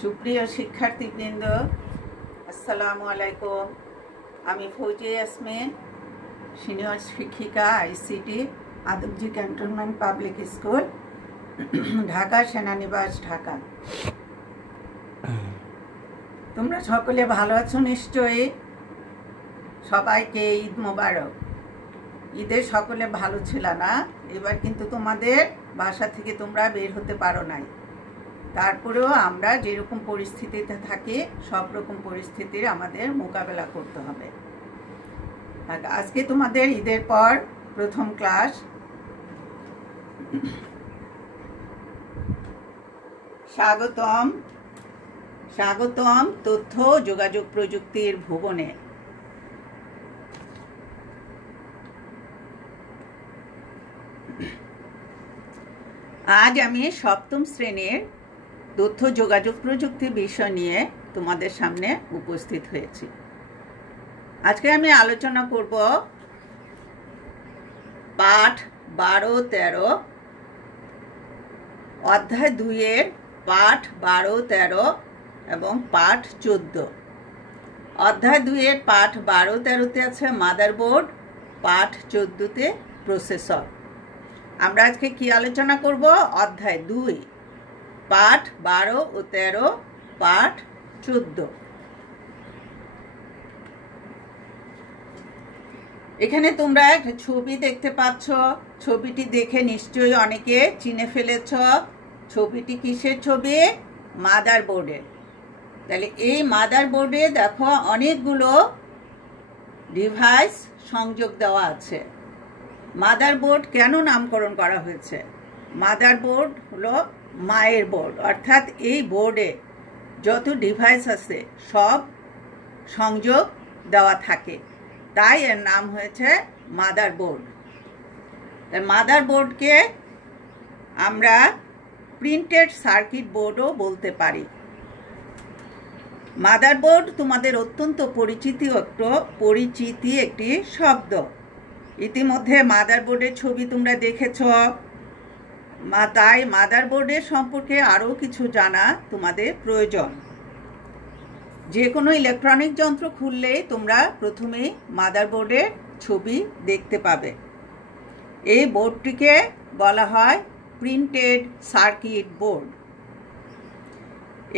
সুপ্রিয় শিক্ষার্থীবৃন্দ, আসসালামু আলাইকুম। আমি ফৌজিয়া ইয়াসমিন, সিনিয়র শিক্ষিকা, ICT, Adamjee cantonment public school, Dhaka, সেনানিবাস, ঢাকা। তোমরা সকলে ভালো আছো নিশ্চয়ই। সবাইকে ঈদ মোবারক। ঈদে সকলে ভালো ছিল না, এবার কিন্তু তোমাদের বাসা থেকে তোমরা বের হতে পারো নাই। তারপরেও আমরা যেরকম পরিস্থিতিতে থাকি সব রকম পরিস্থিতির আমাদের মোকাবেলা করতে হবে। আজকে তোমাদের ঈদের পর প্রথম ক্লাস। স্বাগতম তথ্য যোগাযোগ প্রযুক্তির ভুবনে। আজ আমি সপ্তম শ্রেণীর তথ্য যোগাযোগ প্রযুক্তি বিষয় নিয়ে তোমাদের সামনে উপস্থিত হয়েছি। আজকে আমি আলোচনা করব পাঠ 12-13, অধ্যায় 2-এর পাঠ 12-13 এবং পাঠ 14। অধ্যায় 2-এর পাঠ 12-13-তে আছে মাদারবোর্ড, পাঠ 14-তে প্রসেসর। আমরা আজকে কি আলোচনা করব? অধ্যায় 2, পাঠ 12 ও 13, পাঠ 14। এখানে তোমরা একটা ছবি দেখতে পাচ্ছ। ছবিটি দেখে নিশ্চয়ই অনেকে চিনে ফেলেছ। ছবিটি কিসের ছবি? মাদারবোর্ডের। তাহলে এই মাদারবোর্ডে দেখো অনেকগুলো ডিভাইস সংযোগ দেওয়া আছে। মাদারবোর্ড কেন নামকরণ করা হয়েছে? মাদারবোর্ড হলো মায়ের বোর্ড, অর্থাৎ এই বোর্ডে যত ডিভাইস আছে সব সংযোগ দেওয়া থাকে, তাই এর নাম হয়েছে মাদারবোর্ড। মাদারবোর্ডকে আমরা প্রিন্টেড সার্কিট বোর্ডও বলতে পারি। মাদারবোর্ড তোমাদের অত্যন্ত পরিচিতি একটি শব্দ। ইতিমধ্যে মাদারবোর্ডের ছবি তোমরা দেখেছ, তাই মাদারবোর্ডের সম্পর্কে আরও কিছু জানা তোমাদের প্রয়োজন। যে কোনো ইলেকট্রনিক যন্ত্র খুললেই তোমরা প্রথমেই মাদারবোর্ডের ছবি দেখতে পাবে। এই বোর্ডটিকে বলা হয় প্রিন্টেড সার্কিট বোর্ড।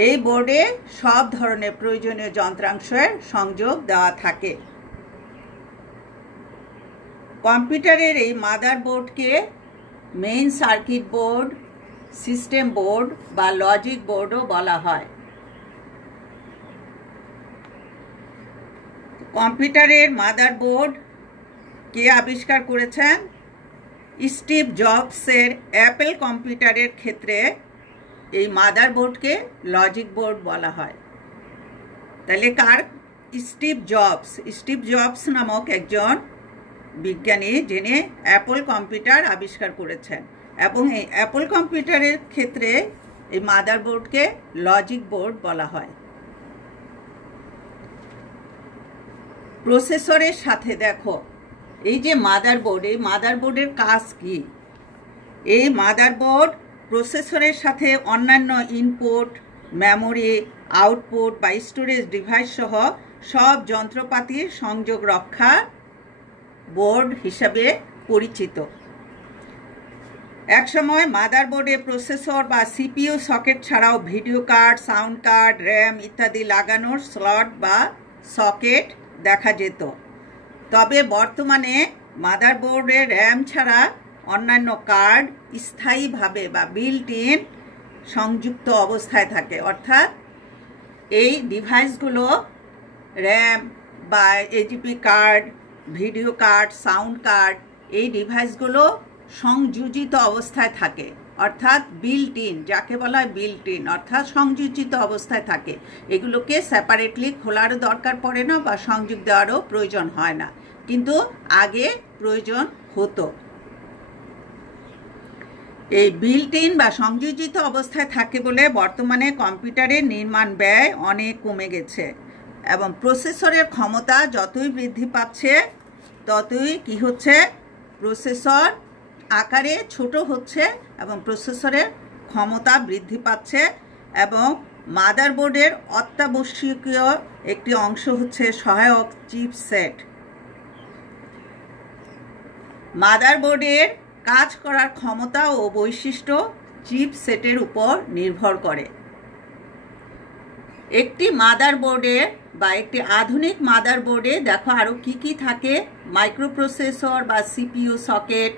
এই বোর্ডে সব ধরনের প্রয়োজনীয় যন্ত্রাংশের সংযোগ দেওয়া থাকে। কম্পিউটারের এই মাদারবোর্ডকে main circuit board, system board বা লজিক বোর্ডও বলা হয়। কম্পিউটারের মাদারবোর্ড কে আবিষ্কার করেছেন? স্টিভ জবসের অ্যাপেল কম্পিউটারের ক্ষেত্রে এই মাদারবোর্ডকে লজিক বোর্ড বলা হয়। তাহলে কার? স্টিভ জবস নামক একজন বিজ্ঞানী, যিনি অ্যাপল কম্পিউটার আবিষ্কার করেছেন, এবং এই অ্যাপল কম্পিউটারের ক্ষেত্রে এই মাদারবোর্ডকে লজিক বোর্ড বলা হয়। প্রসেসরের সাথে দেখো এই যে মাদারবোর্ড, এই মাদারবোর্ডের কাজ কি? এই মাদারবোর্ড প্রসেসরের সাথে অন্যান্য ইনপুট, মেমোরি, আউটপুট বা স্টোরেজ ডিভাইস সহ সব যন্ত্রপাতির সংযোগ রক্ষা বোর্ড হিসাবে পরিচিত। একসময় মাদারবোর্ডে প্রসেসর বা সিপিইউ সকেট ছাড়াও video card, sound card, RAM ইত্যাদি লাগানোর স্লট বা সকেট দেখা যেত। তবে বর্তমানে মাদারবোর্ডে র্যাম ছাড়া অন্যান্য কার্ড স্থায়ীভাবে বা বিল্ট ইন সংযুক্ত অবস্থায় থাকে, অর্থাৎ এই ডিভাইসগুলো র্যাম বা AGP card, video card, sound card, এই ডিভাইসগুলো সংযোজিত অবস্থায় থাকে, অর্থাৎ বিল্ট ইন, যাকে বলা হয় বিল্ট ইন, অর্থাৎ সংযোজিত অবস্থায় থাকে। এগুলোকে সেপারেটলি খোলারও দরকার পড়ে না বা সংযোগ দেওয়ারও প্রয়োজন হয় না, কিন্তু আগে প্রয়োজন হতো। এই বিল্ট ইন বা সংযোজিত অবস্থায় থাকে বলে বর্তমানে কম্পিউটারের নির্মাণ ব্যয় অনেক কমে গেছে, এবং প্রসেসরের ক্ষমতা যতই বৃদ্ধি পাচ্ছে ততই কি হচ্ছে? প্রসেসর আকারে ছোট হচ্ছে এবং প্রসেসরের ক্ষমতা বৃদ্ধি পাচ্ছে, এবং মাদারবোর্ডের অত্যাবশ্যকীয় একটি অংশ হচ্ছে সহায়ক চিপসেট। মাদারবোর্ডের কাজ করার ক্ষমতা ও বৈশিষ্ট্য চিপসেটের উপর নির্ভর করে। একটি মাদারবোর্ডে বা একটি আধুনিক মাদারবোর্ডে দেখো আরও কি থাকে। মাইক্রোপ্রসেসর বা CPU socket,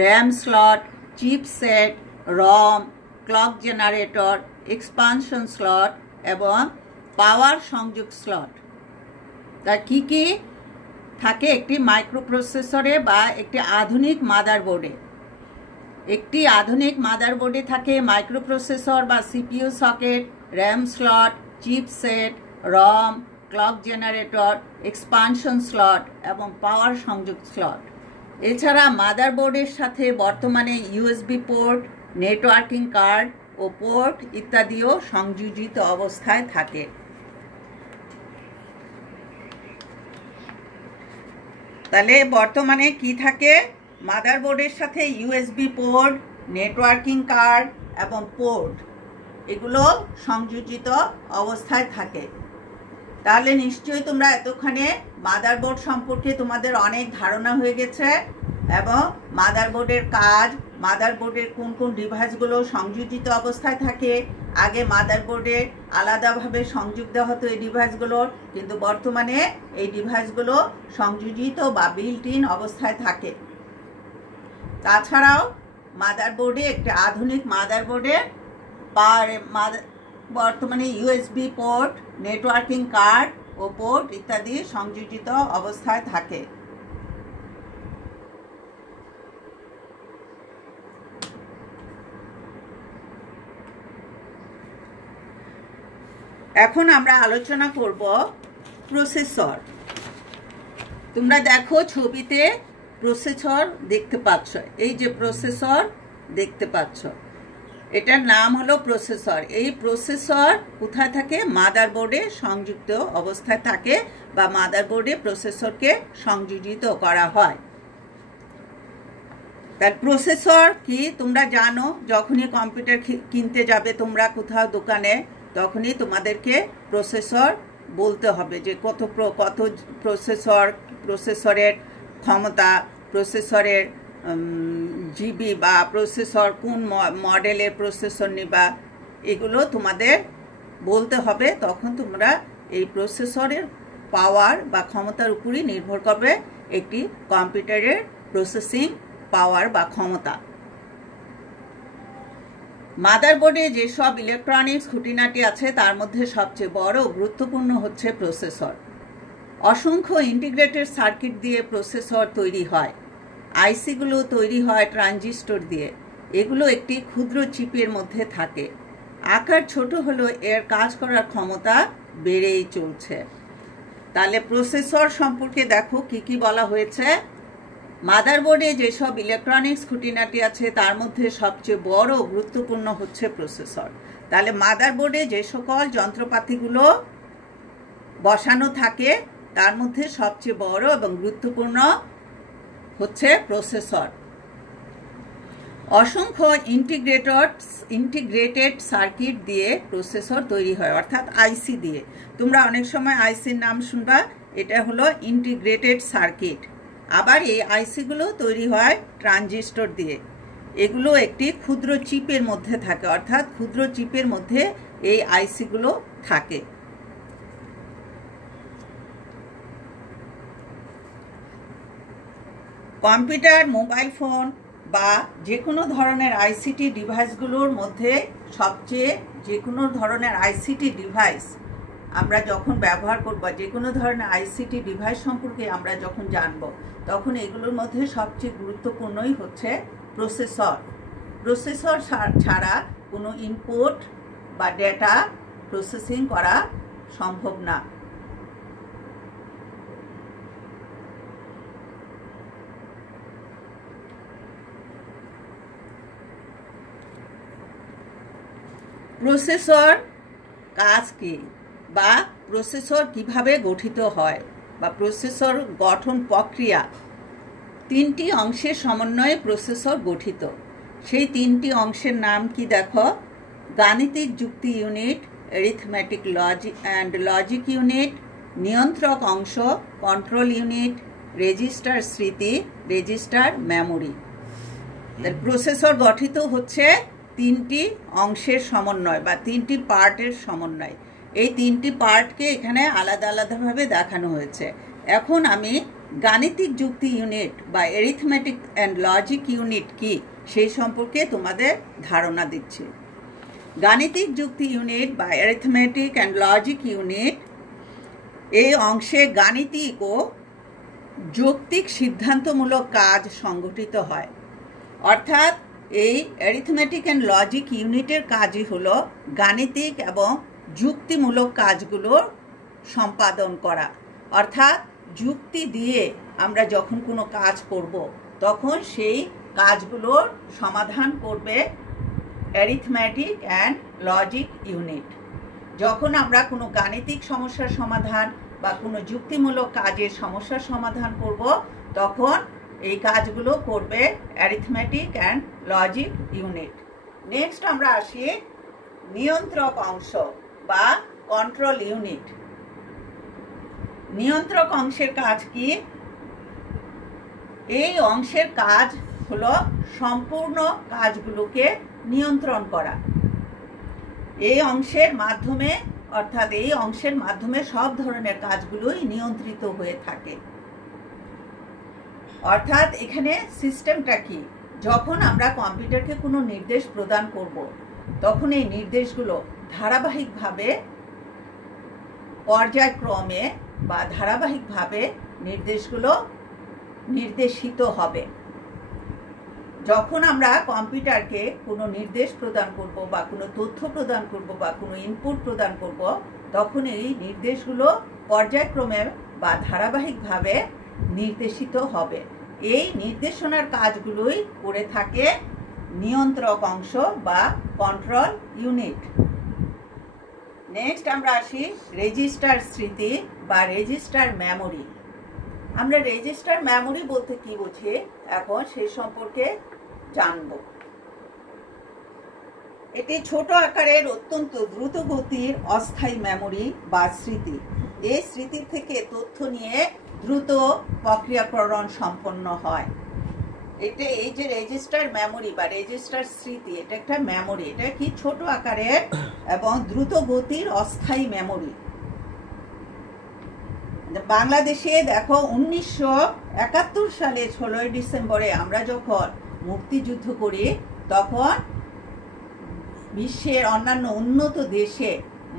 RAM slot, chipset, ROM, clock generator, expansion slot এবং পাওয়ার সংযোগ স্লট। তা কি থাকে একটি মাইক্রোপ্রসেসরে বা একটি আধুনিক মাদারবোর্ডে? একটি আধুনিক মাদারবোর্ডে থাকে মাইক্রোপ্রসেসর বা CPU socket, RAM slot, chipset, ROM, clock generator, expansion slot এবং পাওয়ার সংযোগ স্লট। এছাড়া মাদারবোর্ডের সাথে বর্তমানে ইউএসবি পোর্ট, নেটওয়ার্কিং কার্ড ও পোর্ট ইত্যাদিও সংযোজিত অবস্থায় থাকে। তাহলে বর্তমানে কি থাকে? মাদারবোর্ডের সাথে ইউএসবি পোর্ট, নেটওয়ার্কিং কার্ড এবং পোর্ট এগুলো সংযোজিত অবস্থায় থাকে। তাহলে নিশ্চয়ই তোমরা এতক্ষণে মাদারবোর্ড সম্পর্কে তোমাদের অনেক ধারণা হয়ে গেছে এবং মাদারবোর্ডের কাজ, মাদারবোর্ডের কোন কোন ডিভাইসগুলো সংযোজিত অবস্থায় থাকে। আগে মাদারবোর্ডে আলাদাভাবে সংযোগ দেওয়া হতো এই ডিভাইসগুলোর, কিন্তু বর্তমানে এই ডিভাইসগুলো সংযোজিত বা বিল্ট ইন অবস্থায় থাকে। তাছাড়াও মাদারবোর্ডে একটি আধুনিক মাদারবোর্ডে বর্তমানে ইউএসবি পোর্ট, নেটওয়ার্কিং কার্ড ও পোর্ট ইত্যাদি সংযোজিত অবস্থায় থাকে। এখন আমরা আলোচনা করব প্রসেসর। তোমরা দেখো ছবিতে প্রসেসর দেখতে পাচ্ছ, এই যে প্রসেসর দেখতে পাচ্ছ, এটার নাম হলো প্রসেসর। এই প্রসেসর কোথায় থাকে? মাদারবোর্ডে সংযুক্ত অবস্থায় থাকে বা মাদারবোর্ডে প্রসেসরকে সংযোজিত করা হয়। তার প্রসেসর কি তোমরা জানো? যখনই কম্পিউটার কিনতে যাবে তোমরা কোথাও দোকানে, তখনই তোমাদেরকে প্রসেসর বলতে হবে যে কত প্রসেসরের ক্ষমতা, প্রসেসরের জিবি বা প্রসেসর কোন মডেলের প্রসেসর নিবা, এগুলো তোমাদের বলতে হবে। তখন তোমরা এই প্রসেসরের পাওয়ার বা ক্ষমতার উপরই নির্ভর করবে একটি কম্পিউটারের প্রসেসিং পাওয়ার বা ক্ষমতা। মাদারবোর্ডে যেসব ইলেকট্রনিক্স খুঁটিনাটি আছে তার মধ্যে সবচেয়ে বড় ও গুরুত্বপূর্ণ হচ্ছে প্রসেসর। অসংখ্য ইন্টিগ্রেটেড সার্কিট দিয়ে প্রসেসর তৈরি হয়। আইসিগুলো তৈরি হয় ট্রানজিস্টর দিয়ে। এগুলো একটি ক্ষুদ্র চিপের মধ্যে থাকে। আকার ছোট হলেও এর কাজ করার ক্ষমতা বেড়েই চলছে। তাহলে প্রসেসর সম্পর্কে দেখো কি বলা হয়েছে। মাদারবোর্ডে যেসব ইলেকট্রনিক্স খুঁটিনাটি আছে তার মধ্যে সবচেয়ে বড় ও গুরুত্বপূর্ণ হচ্ছে প্রসেসর। তাহলে মাদারবোর্ডে যে সকল যন্ত্রপাতিগুলো বসানো থাকে তার মধ্যে সবচেয়ে বড় এবং গুরুত্বপূর্ণ হচ্ছে প্রসেসর। অসংখ্য ইন্টিগ্রেটেড সার্কিট দিয়ে প্রসেসর তৈরি হয়, অর্থাৎ আইসি দিয়ে। তোমরা অনেক সময় আইসির নাম শুনবা, এটা হলো ইন্টিগ্রেটেড সার্কিট। আবার এই আইসিগুলো তৈরি হয় ট্রানজিস্টর দিয়ে। এগুলো একটি ক্ষুদ্র চিপের মধ্যে থাকে, অর্থাৎ ক্ষুদ্র চিপের মধ্যে এই আইসিগুলো থাকে। কম্পিউটার, মোবাইল ফোন বা যে কোনো ধরনের আইসিটি ডিভাইসগুলোর মধ্যে যে কোনো ধরনের আইসিটি ডিভাইস আমরা যখন ব্যবহার করব, যে কোনো ধরনের আইসিটি ডিভাইস সম্পর্কে আমরা যখন জানব, তখন এগুলোর মধ্যে সবচেয়ে গুরুত্বপূর্ণই হচ্ছে প্রসেসর। প্রসেসর ছাড়া কোনো ইনপুট বা ডেটা প্রসেসিং করা সম্ভব না। প্রসেসর কাজ কি বা প্রসেসর কিভাবে গঠিত হয় বা প্রসেসর গঠন প্রক্রিয়া, তিনটি অংশের সমন্বয়ে প্রসেসর গঠিত। সেই তিনটি অংশের নাম কি দেখো: গাণিতিক যুক্তি ইউনিট, অ্যারিথমেটিক লজিক ইউনিট, নিয়ন্ত্রক অংশ, কন্ট্রোল ইউনিট, রেজিস্টার স্মৃতি, রেজিস্টার মেমোরি। প্রসেসর গঠিত হচ্ছে তিনটি অংশের সমন্বয় বা তিনটি পার্টের সমন্বয়। এই তিনটি পার্টকে এখানে আলাদা আলাদাভাবে দেখানো হয়েছে। এখন আমি গাণিতিক যুক্তি ইউনিট বা অ্যারিথমেটিক অ্যান্ড লজিক ইউনিট কি সেই সম্পর্কে তোমাদের ধারণা দিচ্ছি। গাণিতিক যুক্তি ইউনিট বা অ্যারিথমেটিক অ্যান্ড লজিক ইউনিট এই অংশে গাণিতিক ও যৌক্তিক সিদ্ধান্তমূলক কাজ সংগঠিত হয়। অর্থাৎ এই অ্যারিথমেটিক অ্যান্ড লজিক ইউনিটের কাজই হলো গাণিতিক এবং যুক্তিমূলক কাজগুলোর সম্পাদন করা। অর্থাৎ যুক্তি দিয়ে আমরা যখন কোনো কাজ করব তখন সেই কাজগুলোর সমাধান করবে অ্যারিথমেটিক অ্যান্ড লজিক ইউনিট। যখন আমরা কোনো গাণিতিক সমস্যার সমাধান বা কোনো যুক্তিমূলক কাজের সমস্যার সমাধান করব তখন এই কাজগুলো করবে arithmetic and logic unit. Next আমরা আসি নিয়ন্ত্রক অংশ বা কন্ট্রোল ইউনিট। নিয়ন্ত্রক অংশের কাজ কি? এই অংশের কাজ হলো সম্পূর্ণ কাজগুলোকে নিয়ন্ত্রণ করা। এই অংশের মাধ্যমে অর্থাৎ এই অংশের মাধ্যমে সব ধরনের কাজগুলোই নিয়ন্ত্রিত হয়ে থাকে। অর্থাৎ এখানে সিস্টেমটা কি? যখন আমরা কম্পিউটারকে কোনো নির্দেশ প্রদান করব তখন এই নির্দেশগুলো ধারাবাহিকভাবে পর্যায়ক্রমে বা ধারাবাহিকভাবে নির্দেশগুলো নির্দেশিত হবে। যখন আমরা কম্পিউটারকে কোনো নির্দেশ প্রদান করব বা কোনো তথ্য প্রদান করব বা কোনো ইনপুট প্রদান করব তখন এই নির্দেশগুলো পর্যায়ক্রমে বা ধারাবাহিকভাবে নির্দেশিত হবে। এই নির্দেশনার কাজগুলোই করে থাকে নিয়ন্ত্রক অংশ বা কন্ট্রোল ইউনিট। নেক্সট আমরা আসি রেজিস্টার স্মৃতি বা রেজিস্টার মেমোরি। আমরা রেজিস্টার মেমোরি বলতে কি বুঝি এখন সেই সম্পর্কে জানব। এটি ছোট আকারের অত্যন্ত দ্রুত গতির অস্থায়ী মেমোরি বা স্মৃতি। এই স্মৃতি থেকে তথ্য নিয়ে দ্রুত প্রক্রিয়াকরণ সম্পন্ন হয়। এটা এই যে রেজিস্টার মেমোরি বা রেজিস্টার স্মৃতি, এটা একটা মেমোরি। এটা কি ছোট আকারের এবং দ্রুত গতির অস্থায়ী মেমোরি। বাংলাদেশে দেখো 1971 সালে 16 ডিসেম্বরে আমরা যখন মুক্তিযুদ্ধ করি তখন বিশ্বের অন্যান্য উন্নত দেশে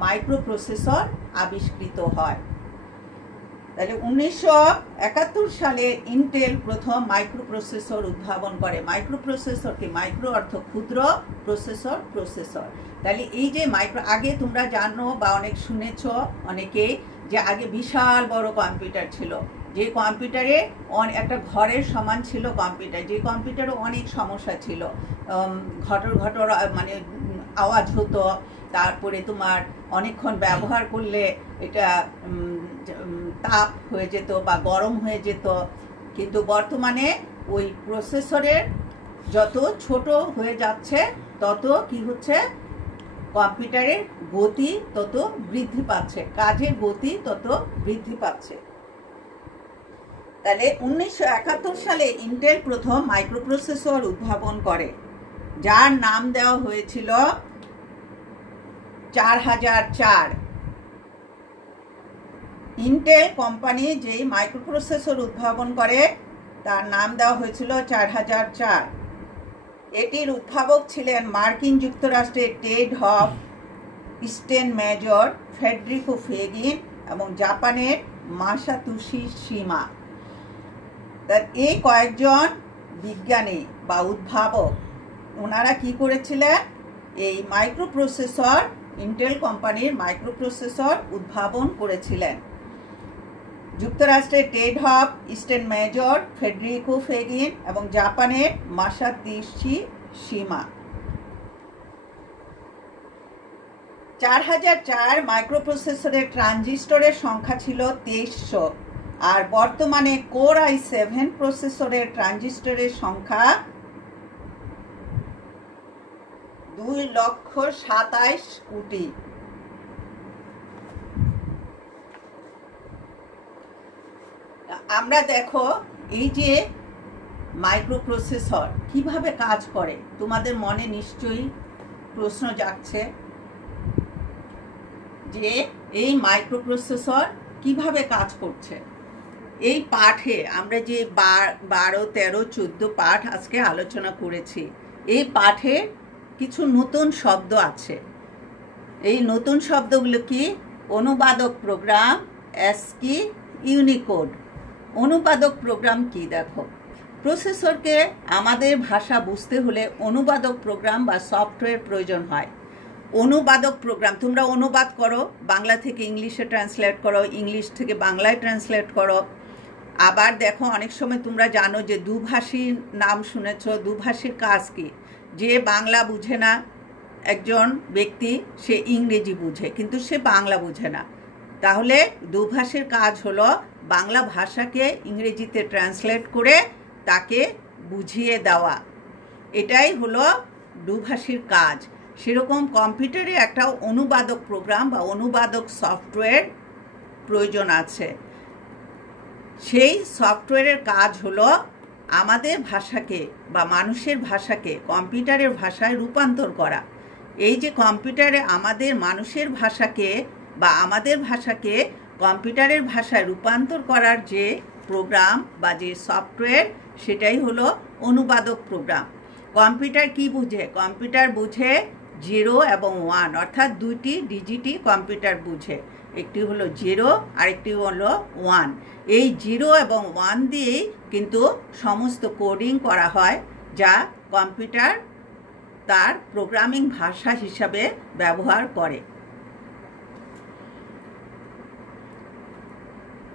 মাইক্রো প্রসেসর আবিষ্কৃত হয়। তাহলে 1971 সালে ইন্টেল প্রথম মাইক্রো প্রসেসর উদ্ভাবন করে। মাইক্রো প্রসেসরকে, মাইক্রো অর্থ ক্ষুদ্র, প্রসেসর প্রসেসর। তাহলে এই যে মাইক্রো, আগে তোমরা জানো বা অনেক শুনেছ অনেকেই যে আগে বিশাল বড় কম্পিউটার ছিল, যে কম্পিউটারে একটা ঘরের সমান ছিল কম্পিউটার, যে কম্পিউটারে অনেক সমস্যা ছিল। ঘটর ঘটর মানে আওয়াজ হতো, তারপরে তোমার অনেকক্ষণ ব্যবহার করলে এটা তাপ হয়ে যেত বা গরম হয়ে যেত। কিন্তু বর্তমানে ওই প্রসেসরের যত ছোট হয়ে যাচ্ছে তত কি হচ্ছে, কম্পিউটারের গতি তত বৃদ্ধি পাচ্ছে, কাজের গতি তত বৃদ্ধি পাচ্ছে। তাহলে 1971 সালে ইন্টেল প্রথম মাইক্রোপ্রসেসর উদ্ভাবন করে, যার নাম দেওয়া হয়েছিল 4004। ইন্টেল কোম্পানি যেই মাইক্রোপ্রসেসর উদ্ভাবন করে তার নাম দেওয়া হয়েছিল 4004। এটির উদ্ভাবক ছিলেন মার্কিন যুক্তরাষ্ট্রের টেড হফ, স্টেন মেজর, ফেডেরিকো ফেগিন এবং জাপানের মাসাতোশি শিমা। তার এই কয়েকজন বিজ্ঞানী বা উদ্ভাবক ওনারা কি করেছিলেন, এই মাইক্রোপ্রসেসর, ইন্টেল কোম্পানির মাইক্রোপ্রসেসর উদ্ভাবন করেছিলেন। যুক্তরাষ্ট্রের টেড হফ, স্টেন মেজর, ফেডেরিকো ফেগিন এবং জাপানের মাসাতোশি শিমা। 4004 মাইক্রোপ্রসেসরের ট্রানজিস্টরের সংখ্যা ছিল 2300, আর বর্তমানে কোর i7 প্রসেসরের ট্রানজিস্টরের সংখ্যা 2,27,000,000। আমরা দেখো এই যে মাইক্রোপ্রসেসর কিভাবে কাজ করে, তোমাদের মনে নিশ্চয়ই প্রশ্ন জাগছে যে এই মাইক্রোপ্রসেসর কিভাবে কাজ করছে। এই পাঠে আমরা যে 12, 13, 14 পাঠ আজকে আলোচনা করেছি, এই পাঠে কিছু নতুন শব্দ আছে। এই নতুন শব্দগুলো কি? অনুবাদক প্রোগ্রাম, অ্যাস্কি, ইউনিকোড। অনুবাদক প্রোগ্রাম কি? দেখো, প্রসেসরকে আমাদের ভাষা বুঝতে হলে অনুবাদক প্রোগ্রাম বা সফটওয়্যার প্রয়োজন হয়। অনুবাদক প্রোগ্রাম, তোমরা অনুবাদ করো, বাংলা থেকে ইংলিশে ট্রান্সলেট করো, ইংলিশ থেকে বাংলায় ট্রান্সলেট করো। আবার দেখো, অনেক সময় তোমরা জানো যে দুভাষীর নাম শুনেছ। দুভাষীর কাজ কি? যে বাংলা বুঝে না একজন ব্যক্তি, সে ইংরেজি বুঝে কিন্তু সে বাংলা বুঝে না, তাহলে দুভাষীর কাজ হলো বাংলা ভাষাকে ইংরেজিতে ট্রান্সলেট করে তাকে বুঝিয়ে দেওয়া। এটাই হলো দুভাষীর কাজ। সেরকম কম্পিউটারে একটা অনুবাদক প্রোগ্রাম বা অনুবাদক সফটওয়্যার প্রয়োজন আছে। সেই সফটওয়্যারের কাজ হলো আমাদের ভাষাকে বা মানুষের ভাষাকে কম্পিউটারের ভাষায় রূপান্তর করা। এই যে কম্পিউটারে আমাদের মানুষের ভাষাকে বা আমাদের ভাষাকে কম্পিউটারের ভাষায় রূপান্তর করার যে প্রোগ্রাম বা যে সফটওয়্যার, সেটাই হলো অনুবাদক প্রোগ্রাম। কম্পিউটার কি বুঝে? কম্পিউটার বুঝে 0 এবং 1, অর্থাৎ দুইটি ডিজিটই কম্পিউটার বুঝে। একটি হলো 0 আর একটি হলো 1। এই 0 এবং 1 দিয়েই কিন্তু সমস্ত কোডিং করা হয়, যা কম্পিউটার তার প্রোগ্রামিং ভাষা হিসাবে ব্যবহার করে।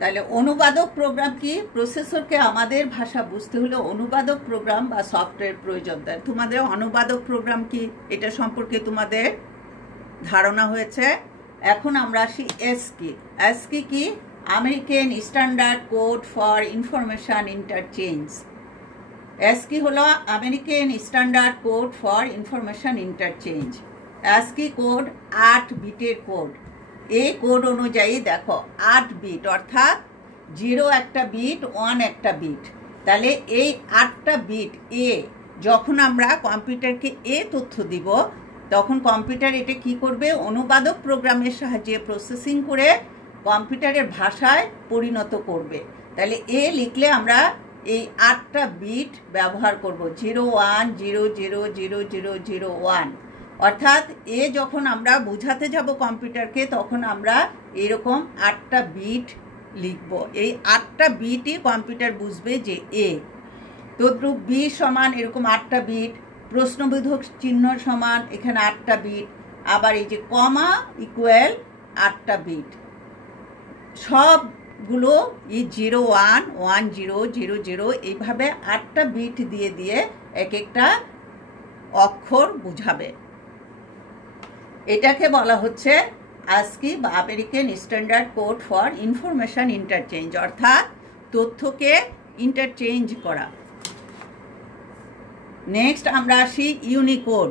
তাহলে অনুবাদক প্রোগ্রাম কি? প্রসেসরকে আমাদের ভাষা বুঝতে হলে অনুবাদক প্রোগ্রাম বা সফটওয়্যার প্রয়োজন। তাই তোমাদের অনুবাদক প্রোগ্রাম কি এটা সম্পর্কে তোমাদের ধারণা হয়েছে। এখন আমরা আসি অ্যাস্কি। অ্যাস্কি কি? American Standard Code for Information Interchange. ASCII হলো American Standard Code for Information Interchange. ASCII code 8 বিটের কোড। এই কোড অনুযায়ী দেখো 8 বিট, অর্থাৎ 0 একটা বিট, 1 একটা বিট। তাহলে এই 8টা বিট এ যখন আমরা কম্পিউটারকে তথ্য দিব, তখন কম্পিউটার এটা কি করবে? অনুবাদক প্রোগ্রামের সাহায্যে প্রসেসিং করে কম্পিউটারের ভাষায় পরিণত করবে। তাহলে লিখলে আমরা এই 8টা বিট ব্যবহার করব, 0 1 0 0 0 0 0 1। অর্থাৎ যখন আমরা বোঝাতে যাব কম্পিউটারকে, তখন আমরা এরকম 8টা বিট লিখব। এই 8টা বিটই কম্পিউটার বুঝবে যে তদ্রূপ বি সমান এরকম 8টা বিট, প্রশ্নবোধক চিহ্ন সমান এখানে 8টা বিট, আবার এই যে কমা ইকুয়াল 8টা বিট। সবগুলো 0 1 1 0 0 0 এইভাবে 8টা বিট দিয়ে দিয়ে এক একটা অক্ষর বুঝাবে। এটাকে বলা হচ্ছে ASCII বা American Standard Code for Information interchange, অর্থাৎ তথ্যকে ইন্টারচেঞ্জ করা। নেক্সট আমরা আসি ইউনিকোড।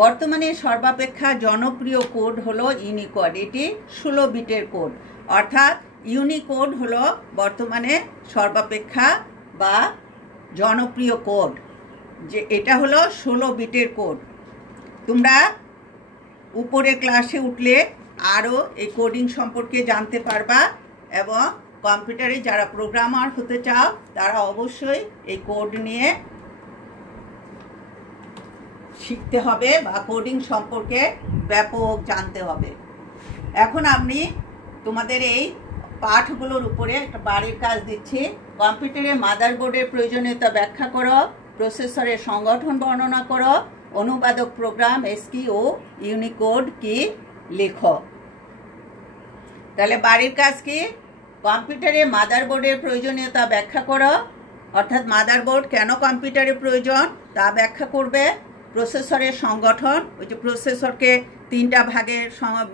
বর্তমানে সর্বাপেক্ষা জনপ্রিয় কোড হলো ইউনিকোড। এটি 16 বিটের কোড, অর্থাৎ ইউনিকোড হলো বর্তমানে সর্বাপেক্ষা বা জনপ্রিয় কোড। যে এটা হলো 16 বিটের কোড। তোমরা উপরে ক্লাসে উঠলে আরও এই কোডিং সম্পর্কে জানতে পারবা, এবং কম্পিউটারে যারা প্রোগ্রামার হতে চাও তারা অবশ্যই এই কোড নিয়ে শিখতে হবে বা কোডিং সম্পর্কে ব্যাপক জানতে হবে। এখন আমি তোমাদের এই পাঠগুলোর উপরে একটা বাড়ির কাজ দিচ্ছি। কম্পিউটারে মাদারবোর্ডের প্রয়োজনীয়তা ব্যাখ্যা করো, প্রসেসরের সংগঠন বর্ণনা করো, অনুবাদক প্রোগ্রাম ASCII ও ইউনিকোড কি লেখো। তাহলে বাড়ির কাজ কি? কম্পিউটারে মাদারবোর্ডের প্রয়োজনীয়তা ব্যাখ্যা করো, অর্থাৎ মাদারবোর্ড কেন কম্পিউটারে প্রয়োজন তা ব্যাখ্যা করবে। প্রসেসরের সংগঠন, ওই যে প্রসেসরকে 3টা ভাগে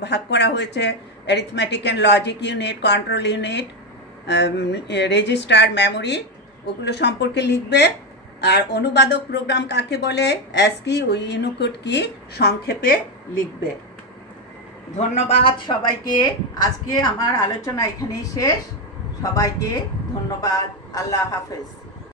ভাগ করা হয়েছে, arithmetic and logic unit, control unit, register, memory, ওগুলো সম্পর্কে লিখবে। আর অনুবাদক প্রোগ্রাম কাকে বলে, ASCII ও ইউনিকোড কি সংক্ষেপে লিখবে। ধন্যবাদ সবাইকে। আজকে আমার আলোচনা এখানেই শেষ। সবাইকে ধন্যবাদ। আল্লাহ হাফেজ।